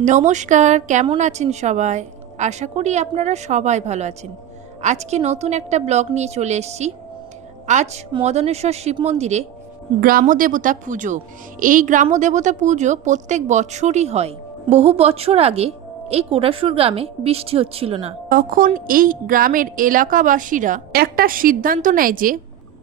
নমস্কার, কেমন আছেন সবাই? আশা করি আপনারা সবাই ভালো আছেন। আজকে নতুন একটা ব্লগ নিয়ে চলে এসেছি। আজ মদনেশ্বর শিব মন্দিরে গ্রামদেবতা পুজো। এই গ্রামদেবতা পুজো প্রত্যেক বছরই হয়। বহু বছর আগে এই কোটাসুর গ্রামে বৃষ্টি হচ্ছিল না। তখন এই গ্রামের এলাকাবাসীরা একটা সিদ্ধান্ত নেয় যে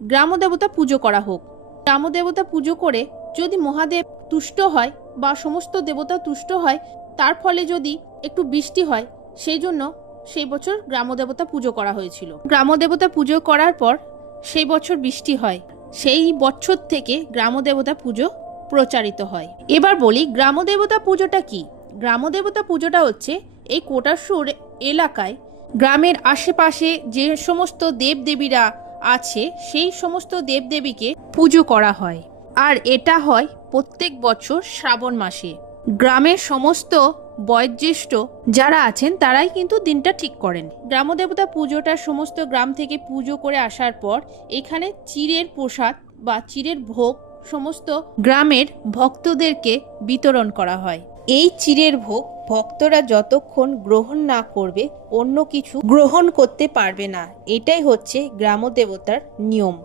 গ্রামদেবতা পুজো করা হোক। গ্রামদেবতা পুজো করে যদি মহাদেব তুষ্ট হয় বা সমস্ত দেবতা তুষ্ট হয়, তার ফলে যদি একটু বৃষ্টি হয়, সেই জন্য সেই বছর গ্রামদেবতা পুজো করা হয়েছিল। গ্রামদেবতা পুজো করার পর সেই বছর বৃষ্টি হয়। সেই বছর থেকে গ্রামদেবতা পুজো প্রচারিত হয়। এবার বলি গ্রামদেবতা পুজোটা কি। গ্রামদেবতা পুজোটা হচ্ছে এই কোটাসুর এলাকায় গ্রামের আশেপাশে যে সমস্ত দেবদেবীরা আছে সেই সমস্ত দেবদেবীকে পুজো করা হয়। আর এটা হয় প্রত্যেক বছর শ্রাবণ মাসে। গ্রামের সমস্ত বয়োজ্যেষ্ঠ যারা আছেন তারাই কিন্তু দিনটা ঠিক করেন। গ্রামদেবতা পুজোটা সমস্ত গ্রাম থেকে পুজো করে আসার পর এখানে চিড়ের প্রসাদ বা চিড়ের ভোগ সমস্ত গ্রামের ভক্তদেরকে বিতরণ করা হয়। এই চিড়ের ভোগ ভক্তরা যতক্ষণ গ্রহণ না করবে অন্য কিছু গ্রহণ করতে পারবে না। এটাই হচ্ছে গ্রামদেবতার নিয়ম।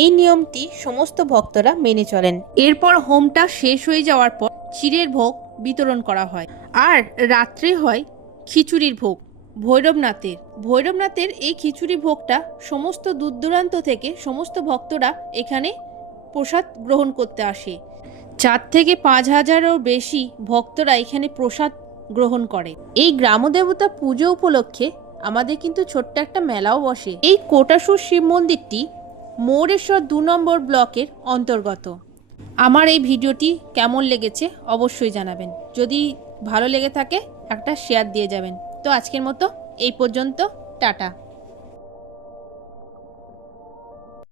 এই নিয়মটি সমস্ত ভক্তরা মেনে চলেন। এরপর হোমটা শেষ হয়ে যাওয়ার পর চিড়ের ভোগ বিতরণ করা হয়। আর রাত্রে হয় খিচুড়ির ভোগ ভৈরবনাথের এই খিচুড়ি ভোগটা সমস্ত দূর দূরান্ত থেকে সমস্ত ভক্তরা এখানে প্রসাদ গ্রহণ করতে আসে। 4 থেকে 5,000-এরও বেশি ভক্তরা এখানে প্রসাদ গ্রহণ করে। এই গ্রামদেবতা পুজো উপলক্ষে আমাদের কিন্তু ছোট্ট একটা মেলাও বসে। এই কোটাসুর শিব মন্দিরটি মৌরেশ্বর 2 নম্বর ব্লকের অন্তর্গত। আমার এই ভিডিওটি কেমন লেগেছে অবশ্যই জানাবেন। যদি ভালো লেগে থাকে একটা শেয়ার দিয়ে যাবেন। তো আজকের মতো এই পর্যন্ত, টাটা।